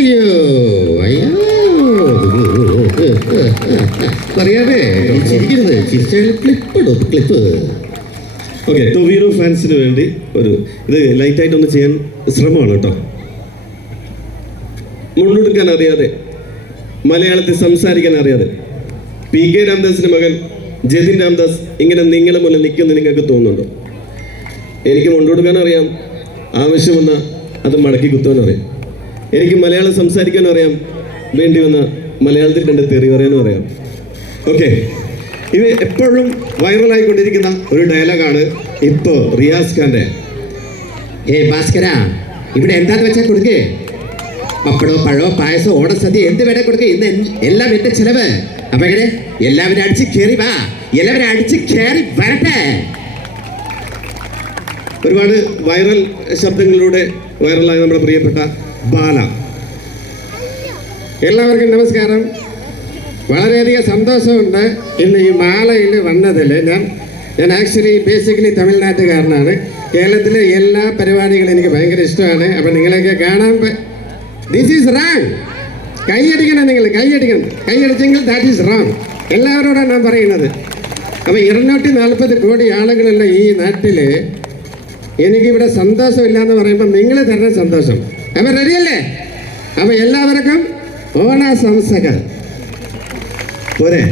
അയ്യോ അയ്യോ പറയാതെ ചിരിക്കരുത്, ചിരിച്ചാൽ ക്ലിപ്പ് ക്ലിപ്പ്. ഓക്കെ, ടൊവീനോ ഫാൻസിന് വേണ്ടി ഇത് ലൈറ്റായിട്ടൊന്ന് ചെയ്യാൻ ശ്രമമാണ് കേട്ടോ. മുണ്ടെടുക്കാൻ അറിയാതെ, മലയാളത്തിൽ സംസാരിക്കാൻ അറിയാതെ PK രാംദാസിന്റെ മകൻ ജതിൻ രാംദാസ് ഇങ്ങനെ നിങ്ങളുടെ മുന്നിൽ നിൽക്കുമെന്ന് നിങ്ങൾക്ക് തോന്നുന്നുണ്ടോ? എനിക്ക് മുണ്ടെടുക്കാൻ അറിയാം, ആവശ്യം വന്ന അത് മടക്കി കുത്താൻ അറിയാം. എനിക്ക് മലയാളം സംസാരിക്കാനും അറിയാം, വേണ്ടി വന്ന മലയാളത്തിൽ കണ്ട് തെറി പറയാനും അറിയാം. ഓക്കെ, ഇത് എപ്പോഴും വൈറലായിക്കൊണ്ടിരിക്കുന്ന ഒരു ഡയലോഗാണ് ഇപ്പോൾ റിയാസ് ഖാന്റെ. ഭാസ്കര, ഇവിടെ എന്താന്ന് വെച്ചാൽ കൊടുക്കേ, പപ്പടോ പഴോ പായസോ ഓണസദ്യ എന്ത് വേണേ കൊടുക്കേ, ഇന്ന് എല്ലാം എന്റെ ചെലവ്. അപ്പൊ എങ്ങനെ എല്ലാവരും അടിച്ച് കയറി വാ, എല്ലാവരും അടിച്ച് കയറി വരട്ടെ. ഒരുപാട് വൈറൽ ശബ്ദങ്ങളിലൂടെ വൈറലായ നമ്മുടെ പ്രിയപ്പെട്ട ബാല. എല്ലാവർക്കും നമസ്കാരം. വളരെയധികം സന്തോഷമുണ്ട് ഇന്ന് ഈ മാലയിൽ വന്നതിൽ. ഞാൻ ആക്ച്വലി ബേസിക്കലി തമിഴ്നാട്ടുകാരനാണ്. കേരളത്തിലെ എല്ലാ പരിപാടികളും എനിക്ക് ഭയങ്കര ഇഷ്ടമാണ്. അപ്പം നിങ്ങളെയൊക്കെ കാണാൻ ദിസ് ഈസ് റാങ്. കൈയടിക്കണം, നിങ്ങൾ കൈയടിക്കണം. കൈയടിച്ചെങ്കിൽ ദാറ്റ് ഈസ് റാങ്. എല്ലാവരോടാണ് ഞാൻ പറയുന്നത്. അപ്പോൾ 240 കോടി ആളുകളുള്ള ഈ നാട്ടിൽ എനിക്കിവിടെ സന്തോഷമില്ല എന്ന് പറയുമ്പോൾ നിങ്ങൾ തരുന്ന സന്തോഷം. അപ്പം റെഡിയല്ലേ? അപ്പോൾ എല്ലാവർക്കും ഓണാശംസകൾ. പോരെ?